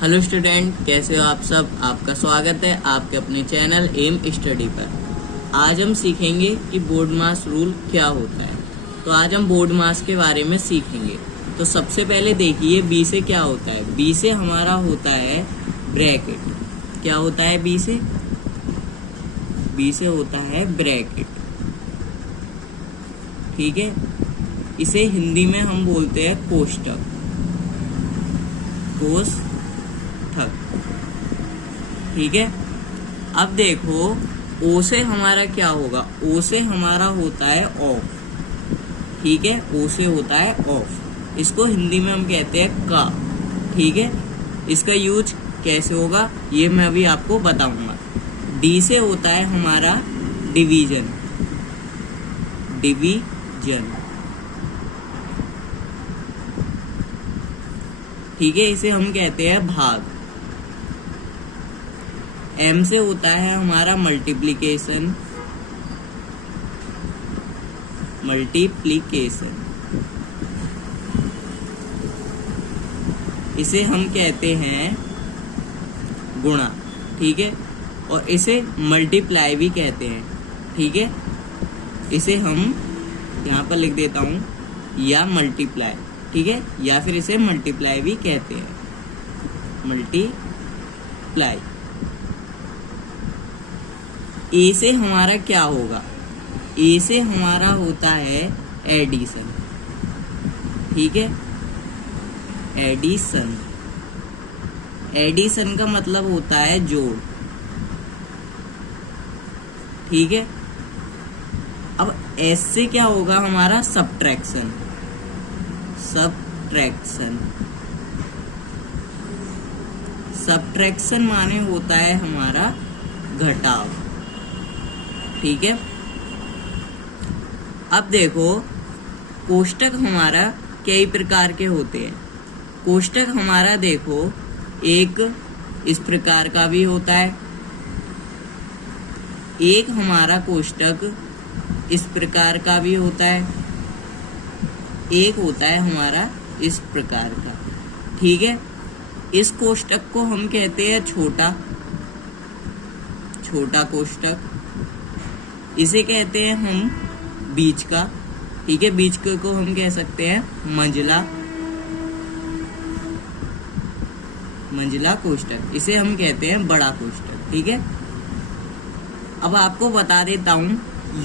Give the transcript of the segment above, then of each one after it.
Hello student, कैसे हो आप सब। आपका स्वागत है आपके अपने चैनल एम स्टडी पर। आज हम सीखेंगे कि बोर्ड मास रूल क्या होता है। तो आज हम बोर्ड मास के बारे में सीखेंगे। तो सबसे पहले देखिए बी से क्या होता है। बी से हमारा होता है ब्रैकेट। क्या होता है बी से? बी से होता है ब्रैकेट। ठीक है, इसे हिंदी में हम बोलते हैं कोष्टक। कोष्टक। ठीक है, अब देखो ओ से हमारा क्या होगा। ओ से हमारा होता है ऑफ। ठीक है, ओ से होता है ऑफ। इसको हिंदी में हम कहते हैं का। ठीक है, इसका यूज कैसे होगा ये मैं अभी आपको बताऊंगा। डी से होता है हमारा डिवीजन। डिवीजन। ठीक है, इसे हम कहते हैं भाग। एम से होता है हमारा मल्टीप्लिकेशन। मल्टीप्लिकेशन। इसे हम कहते हैं गुणा। ठीक है, और इसे मल्टीप्लाई भी कहते हैं। ठीक है, इसे हम यहाँ पर लिख देता हूँ या मल्टीप्लाई। ठीक है, या फिर इसे मल्टीप्लाई भी कहते हैं। मल्टीप्लाई। ए से हमारा क्या होगा। ए से हमारा होता है एडिशन। ठीक है, एडिशन। एडिशन का मतलब होता है जोड़। ठीक है, अब एस से क्या होगा हमारा सब्ट्रैक्शन। सब्ट्रैक्शन। सब्ट्रैक्शन माने होता है हमारा घटाव। ठीक है, अब देखो कोष्टक हमारा कई प्रकार के होते हैं। कोष्टक हमारा देखो एक इस प्रकार का भी होता है। एक हमारा कोष्टक इस प्रकार का भी होता है। एक होता है हमारा इस प्रकार का। ठीक है, इस कोष्टक को हम कहते हैं छोटा। छोटा कोष्टक। इसे कहते हैं हम बीच का। ठीक है, बीच को हम कह सकते हैं मंझला। मंझला कोष्टक। इसे हम कहते हैं बड़ा कोष्टक। ठीक है, अब आपको बता देता हूं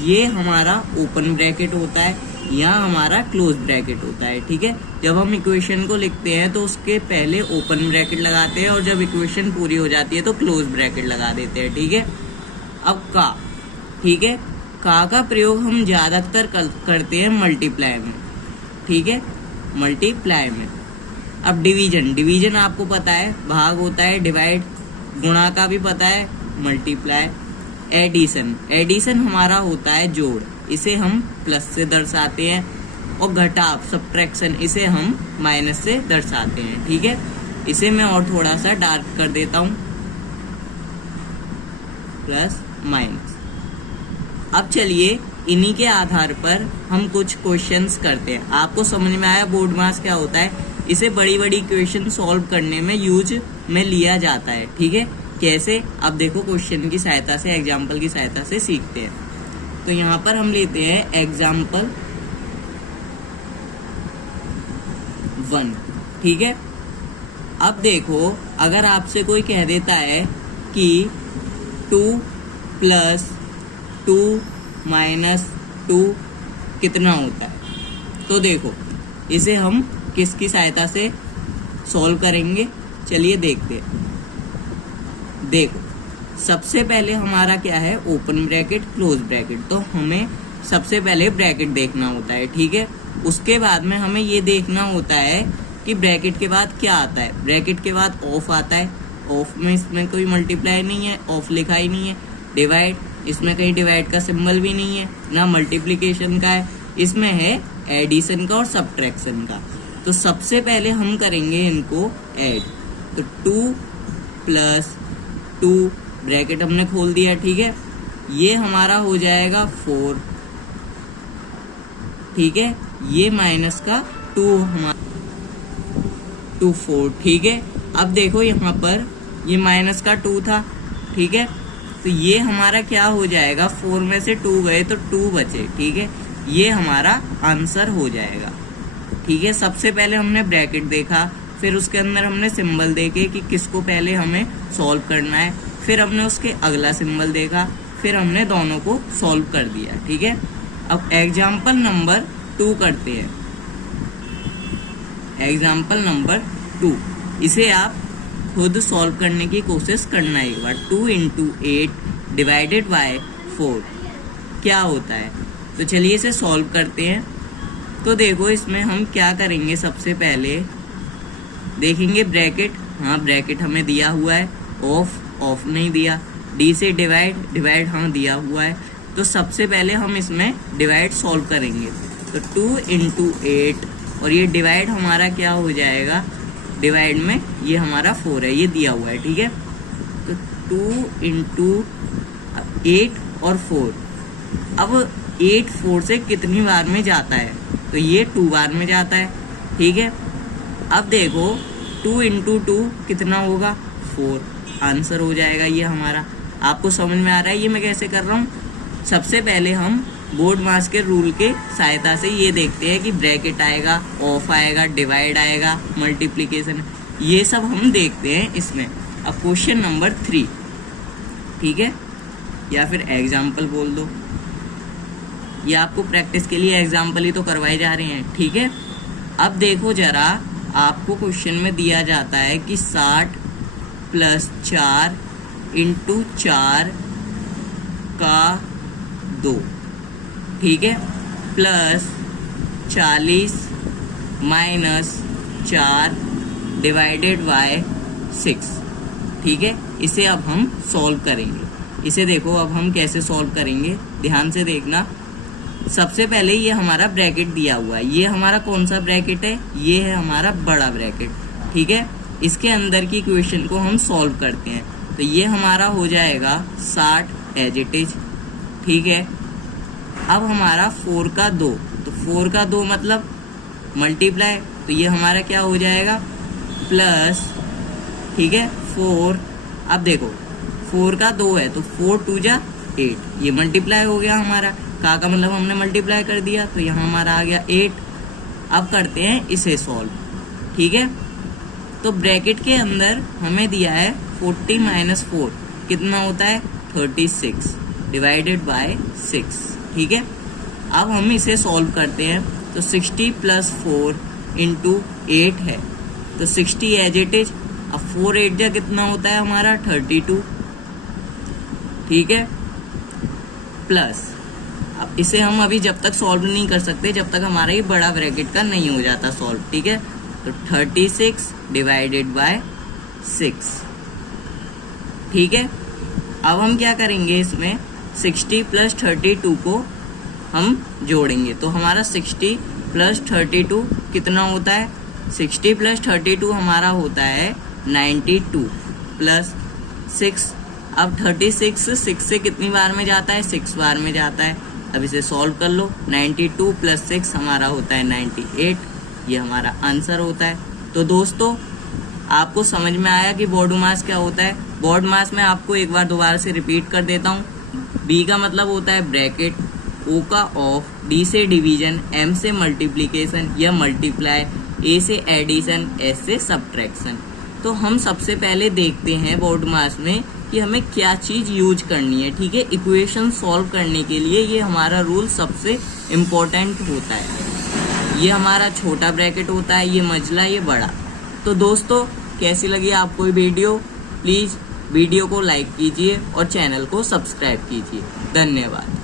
ये हमारा ओपन ब्रैकेट होता है, यहाँ हमारा क्लोज ब्रैकेट होता है। ठीक है, जब हम इक्वेशन को लिखते हैं तो उसके पहले ओपन ब्रैकेट लगाते हैं और जब इक्वेशन पूरी हो जाती है तो क्लोज ब्रैकेट लगा देते हैं। ठीक है, अब का। ठीक है, का प्रयोग हम ज्यादातर करते हैं मल्टीप्लाई में। ठीक है, मल्टीप्लाई में। अब डिवीजन। डिवीजन आपको पता है भाग होता है, डिवाइड। गुणा का भी पता है, मल्टीप्लाई। एडिशन। एडिशन हमारा होता है जोड़। इसे हम प्लस से दर्शाते हैं। और घटाव सब्ट्रैक्शन, इसे हम माइनस से दर्शाते हैं। ठीक है, इसे मैं और थोड़ा सा डार्क कर देता हूं, प्लस माइनस। अब चलिए इन्हीं के आधार पर हम कुछ क्वेश्चंस करते हैं। आपको समझ में आया बोर्ड मास क्या होता है। इसे बड़ी बड़ी क्वेश्चन सॉल्व करने में यूज में लिया जाता है। ठीक है, कैसे? अब देखो क्वेश्चन की सहायता से, एग्जाम्पल की सहायता से सीखते हैं। तो यहाँ पर हम लेते हैं एग्जाम्पल 1। ठीक है, अब देखो अगर आपसे कोई कह देता है कि 2 + 2 - 2 कितना होता है, तो देखो इसे हम किसकी सहायता से सॉल्व करेंगे। चलिए देखते हैं। देखो सबसे पहले हमारा क्या है, ओपन ब्रैकेट क्लोज ब्रैकेट। तो हमें सबसे पहले ब्रैकेट देखना होता है। ठीक है, उसके बाद में हमें ये देखना होता है कि ब्रैकेट के बाद क्या आता है। ब्रैकेट के बाद ऑफ आता है। ऑफ में इसमें कोई मल्टीप्लाई नहीं है, ऑफ लिखा ही नहीं है। डिवाइड, इसमें कहीं डिवाइड का सिंबल भी नहीं है, ना मल्टीप्लिकेशन का है। इसमें है एडिशन का और सब्ट्रैक्शन का। तो सबसे पहले हम करेंगे इनको ऐड। तो 2 + 2 ब्रैकेट हमने खोल दिया। ठीक है, ये हमारा हो जाएगा 4। ठीक है, ये माइनस का 2 हमारा 2 4। ठीक है, अब देखो यहाँ पर ये माइनस का 2 था, ठीक है, तो ये हमारा क्या हो जाएगा, 4 में से 2 गए तो 2 बचे, ठीक है, ये हमारा आंसर हो जाएगा, ठीक है। सबसे पहले हमने ब्रैकेट देखा, फिर उसके अंदर हमने सिंबल देखे कि किसको पहले हमें सॉल्व करना है, फिर हमने उसके अगला सिंबल देखा, फिर हमने दोनों को सॉल्व कर दिया, ठीक है। अब एग्जाम्पल नंबर 2 करते हैं। एग्जाम्पल नंबर 2, इसे आप खुद सॉल्व करने की कोशिश करना एक बार। 2 × 8 डिवाइडेड बाय 4 क्या होता है, तो चलिए इसे सॉल्व करते हैं। तो देखो इसमें हम क्या करेंगे, सबसे पहले देखेंगे ब्रैकेट, हाँ ब्रैकेट हमें दिया हुआ है, ऑफ नहीं दिया, डी से डिवाइड हाँ दिया हुआ है, तो सबसे पहले हम इसमें डिवाइड सॉल्व करेंगे। तो 2 × 8 और ये डिवाइड हमारा क्या हो जाएगा, डिवाइड में ये हमारा 4 है, ये दिया हुआ है, ठीक है। तो 2 × 8 और 4, अब 8 4 से कितनी बार में जाता है, तो ये 2 बार में जाता है, ठीक है। अब देखो 2 × 2 कितना होगा, 4, आंसर हो जाएगा ये हमारा। आपको समझ में आ रहा है ये मैं कैसे कर रहा हूँ। सबसे पहले हम बोर्ड मास के रूल के सहायता से ये देखते हैं कि ब्रैकेट आएगा, ऑफ आएगा, डिवाइड आएगा, मल्टीप्लिकेशन, ये सब हम देखते हैं इसमें। अब क्वेश्चन नंबर 3, ठीक है, या फिर एग्जाम्पल बोल दो, ये आपको प्रैक्टिस के लिए एग्जाम्पल ही तो करवाए जा रहे हैं, ठीक है। अब देखो जरा, आपको क्वेश्चन में दिया जाता है कि 60 + 4 × 4 का 2, ठीक है, प्लस 40 - 4 डिवाइडेड बाय 6, ठीक है। इसे अब हम सॉल्व करेंगे। इसे देखो अब हम कैसे सॉल्व करेंगे, ध्यान से देखना। सबसे पहले ये हमारा ब्रैकेट दिया हुआ है, ये हमारा कौन सा ब्रैकेट है, ये है हमारा बड़ा ब्रैकेट, ठीक है। इसके अंदर की इक्वेशन को हम सॉल्व करते हैं, तो ये हमारा हो जाएगा 60 एज इट इज, ठीक है। अब हमारा 4 का 2, तो 4 का 2 मतलब मल्टीप्लाई, तो ये हमारा क्या हो जाएगा, प्लस, ठीक है, 4। अब देखो 4 का 2 है तो 4 × 2 = 8, ये मल्टीप्लाई हो गया हमारा, का मतलब हमने मल्टीप्लाई कर दिया, तो यहाँ हमारा आ गया 8। अब करते हैं इसे सॉल्व, ठीक है। तो ब्रैकेट के अंदर हमें दिया है 40 - 4 कितना होता है, 36 डिवाइडेड बाय 6, ठीक है। अब हम इसे सॉल्व करते हैं, तो 60 + 4 × 8 है, तो 60 एज इट इज। अब 4 8 जा कितना होता है हमारा, 32, ठीक है, प्लस, अब इसे हम अभी जब तक सॉल्व नहीं कर सकते जब तक हमारा ये बड़ा ब्रैकेट का नहीं हो जाता सॉल्व, ठीक है। तो 36 डिवाइडेड बाय 6, ठीक है। अब हम क्या करेंगे, इसमें 60 + 32 को हम जोड़ेंगे, तो हमारा 60 + 32 कितना होता है, 60 + 32 हमारा होता है 92 प्लस 6। अब 36 6 से कितनी बार में जाता है, 6 बार में जाता है। अब इसे सॉल्व कर लो, 92 + 6 हमारा होता है 98, ये हमारा आंसर होता है। तो दोस्तों आपको समझ में आया कि बोर्ड मास क्या होता है। बोर्ड मास में आपको एक बार दोबारा से रिपीट कर देता हूँ। बी का मतलब होता है ब्रैकेट, ओ का ऑफ, डी से डिवीजन, एम से मल्टीप्लिकेशन या मल्टीप्लाई, ए से एडिशन, एस से सब्ट्रैक्शन। तो हम सबसे पहले देखते हैं बोर्ड मास में कि हमें क्या चीज़ यूज करनी है, ठीक है। इक्वेशन सॉल्व करने के लिए ये हमारा रूल सबसे इम्पोर्टेंट होता है। ये हमारा छोटा ब्रैकेट होता है, ये मझला, ये बड़ा। तो दोस्तों कैसी लगी आपको ये वीडियो, प्लीज़ वीडियो को लाइक कीजिए और चैनल को सब्सक्राइब कीजिए। धन्यवाद।